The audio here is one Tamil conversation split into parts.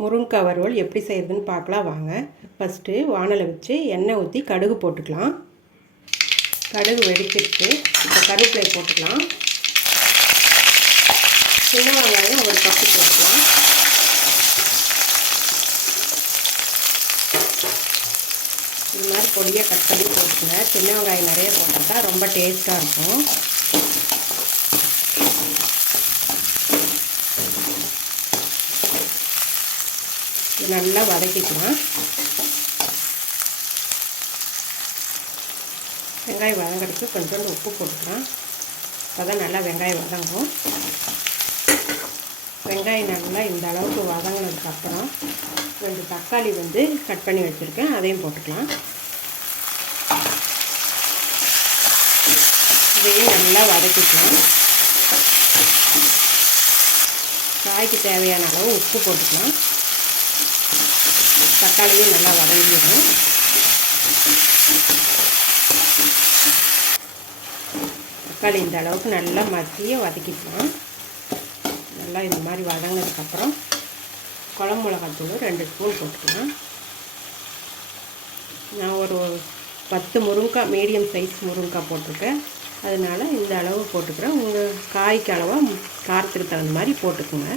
முருங்கைக்காய் வறுவல் எப்படி செய்கிறதுன்னு பார்க்கலாம் வாங்க. ஃபஸ்ட்டு வானலை வச்சு எண்ணெய் ஊற்றி கடுகு போட்டுக்கலாம். கடுகு வெடிச்சிட்டு இப்போ கருவேப்பிலை போட்டுக்கலாம். சின்ன வெங்காயம் ஒரு கப்பு போட்டுக்கலாம். இது மாதிரி பொடியாக கட் பண்ணி போட்டுக்கங்க. சின்ன வெங்காயம் நிறைய போட்டா ரொம்ப டேஸ்ட்டாக இருக்கும். இது நல்லா வதக்கிக்கலாம். வெங்காயம் வதங்கிறதுக்கு கொஞ்சோண்டு உப்பு போட்டுக்கலாம். அப்போ தான் நல்லா வெங்காயம் வதங்கும். வெங்காயம் நல்லா இந்த அளவுக்கு வதங்கினதுக்கப்புறம் 2 தக்காளி கட் பண்ணி வச்சுருக்கேன், அதையும் போட்டுக்கலாம். இதையும் நல்லா வதக்கிக்கலாம். காய்க்கு தேவையான அளவு உப்பு போட்டுக்கலாம். தக்காளியும் நல்லா வதங்கிடும். தக்காளி இந்த அளவுக்கு நல்லா மசிய வதக்கிக்கலாம். நல்லா இந்த மாதிரி வதங்கினதுக்கப்புறம் குழம்பு மிளகாத்தூள் 2 ஸ்பூன் போட்டுக்கலாம். நான் ஒரு 10 முருங்கைக்காய் மீடியம் சைஸ் முருங்கைக்காய் போட்டிருக்கேன், அதனால் இந்த அளவு போட்டுக்கிறேன். உங்கள் காய்க்கு அளவாக காரத்துக்கு தகுந்த மாதிரி போட்டுக்கோங்க.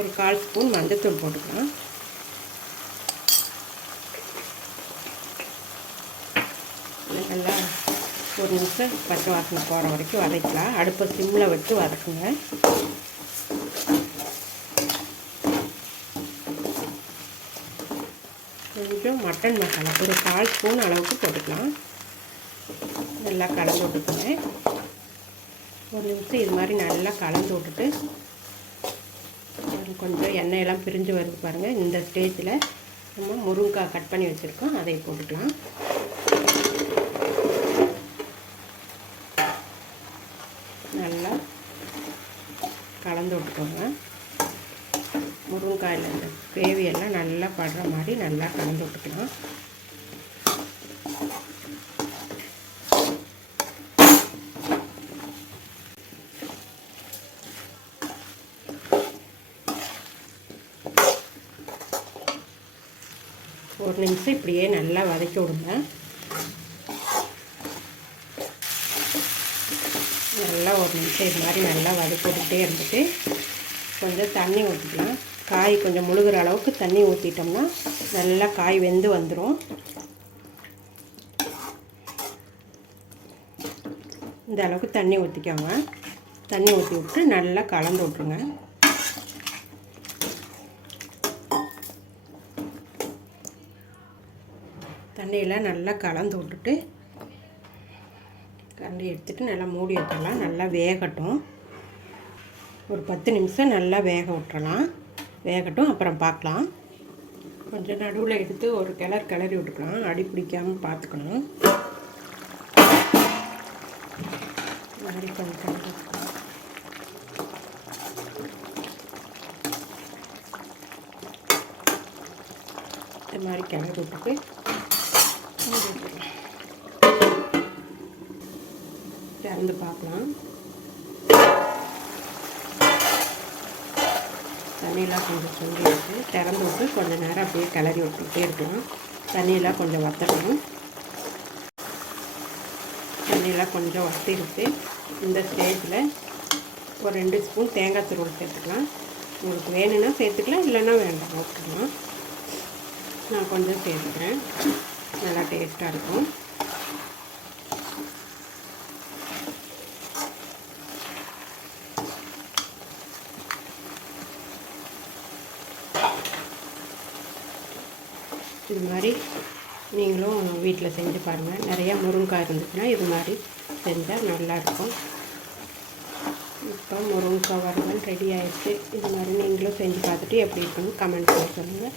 ஒரு 1/4 ஸ்பூன் மஞ்சத்தூள் போட்டுக்கலாம். நல்லா ஒரு நிமிஷம் பச்சை வாசனை போகிற வரைக்கும் வதக்கலாம். அடுப்பை சிம்மில் வச்சு வதக்குங்க. கொஞ்சம் மட்டன் மசாலா ஒரு 1/4 ஸ்பூன் அளவுக்கு போட்டுக்கலாம். நல்லா கலந்து விட்டுக்குங்க. ஒரு நிமிஷம் இது மாதிரி நல்லா கலந்து விட்டுட்டு கொஞ்சம் எண்ணெயெல்லாம் பிரிஞ்சு வருது பாருங்கள். இந்த ஸ்டேஜில் நம்ம முருங்கைக்காய் கட் பண்ணி வச்சுருக்கோம், அதை போட்டுக்கலாம். நல்லா கலந்து விட்டுக்கோங்க. முருங்கைக்காயில் இந்த கிரேவியெல்லாம் நல்லா படுற மாதிரி நல்லா கலந்து விட்டுக்கலாம். ஒரு நிமிஷம் இப்படியே நல்லா வதக்கி விடுங்க. நல்லா ஒரு நிமிஷம் இது மாதிரி நல்லா வதக்கிட்டே இருந்துட்டு கொஞ்சம் தண்ணி ஊற்றிக்கலாம். காய் கொஞ்சம் முழுகிற அளவுக்கு தண்ணி ஊற்றிட்டோம்னா நல்லா காய் வெந்து வந்துடும். இந்த அளவுக்கு தண்ணி ஊற்றிக்கோங்க. தண்ணி ஊற்றி விட்டு நல்லா கலந்து விட்ருங்க. தண்ணியெல்லாம் நல்லா கலந்து விட்டுட்டு கரண்டி எடுத்துகிட்டு நல்லா மூடி வச்சிடலாம். நல்லா வேகட்டும். ஒரு 10 நிமிஷம் நல்லா வேக விட்டுறலாம். வேகட்டும், அப்புறம் பார்க்கலாம். கொஞ்சம் நடுவில் எடுத்து ஒரு கிளறி விட்டுக்கலாம். அடி பிடிக்காமல் பார்த்துக்கணும். மாதிரி கொஞ்சம் இது மாதிரி கிளறி விட்டுட்டு திறந்து பார்க்கலாம். தண்ணியெல்லாம் கொஞ்சம் சொல்லி விட்டு திறந்து விட்டு கொஞ்சம் நேரம் அப்படியே கிளறி விட்டுக்கிட்டே இருக்கலாம். தண்ணியெல்லாம் கொஞ்சம் வற்றணும். தண்ணியெல்லாம் கொஞ்சம் வற்றிருக்கு. இந்த ஸ்டேஜில் ஒரு 2 ஸ்பூன் தேங்காய் துருவல் சேர்த்துக்கலாம். உங்களுக்கு வேணும்னா சேர்த்துக்கலாம், இல்லைன்னா வேண்டாம் விட்டுக்கலாம். நான் கொஞ்சம் சேர்த்துக்கிறேன். நல்லா டேஸ்ட்டாக இருக்கும். இது மாதிரி நீங்களும் வீட்டில் செஞ்சு பாருங்கள். நிறையா முருங்கைக்காய் இருந்துச்சுன்னா இது மாதிரி செஞ்சால் நல்லாயிருக்கும். இப்போ முருங்கைக்காய் வறுவல் ரெடி ஆகிடுச்சு. இது மாதிரி நீங்களும் செஞ்சு பார்த்துட்டு எப்படி இருக்குன்னு கமெண்ட் பண்ணி சொல்லுங்கள்.